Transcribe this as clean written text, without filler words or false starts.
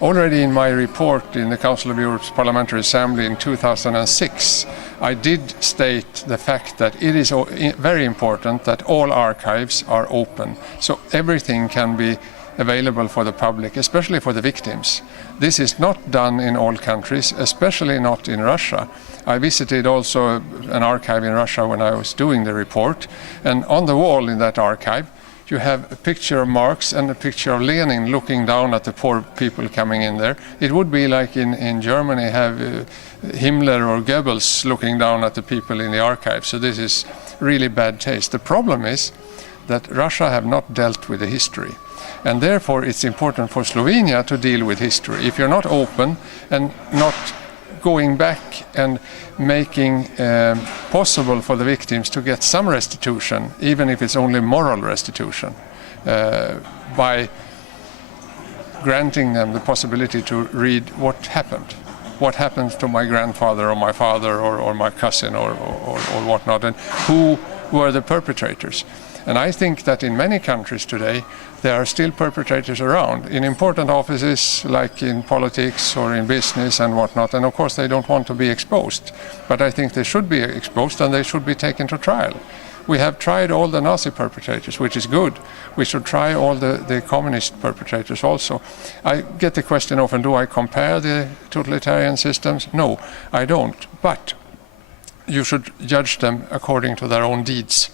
Already in my report in the Council of Europe's Parliamentary Assembly in 2006, I did state the fact that it is very important that all archives are open, so everything can be available for the public, especially for the victims. This is not done in all countries, especially not in Russia. I visited also an archive in Russia when I was doing the report, and on the wall in that archive you have a picture of Marx and a picture of Lenin looking down at the poor people coming in there. It would be like in Germany have Himmler or Goebbels looking down at the people in the archive. So this is really bad taste. The problem is that Russia have not dealt with the history. And therefore it's important for Slovenia to deal with history. If you're not open and not going back and making possible for the victims to get some restitution, even if it's only moral restitution, by granting them the possibility to read what happened to my grandfather or my father or my cousin or whatnot, and who were the perpetrators. And I think that in many countries today, there are still perpetrators around in important offices like in politics or in business and whatnot. And of course, they don't want to be exposed. But I think they should be exposed and they should be taken to trial. We have tried all the Nazi perpetrators, which is good. We should try all the communist perpetrators also. I get the question often, do I compare the totalitarian systems? No, I don't. But you should judge them according to their own deeds.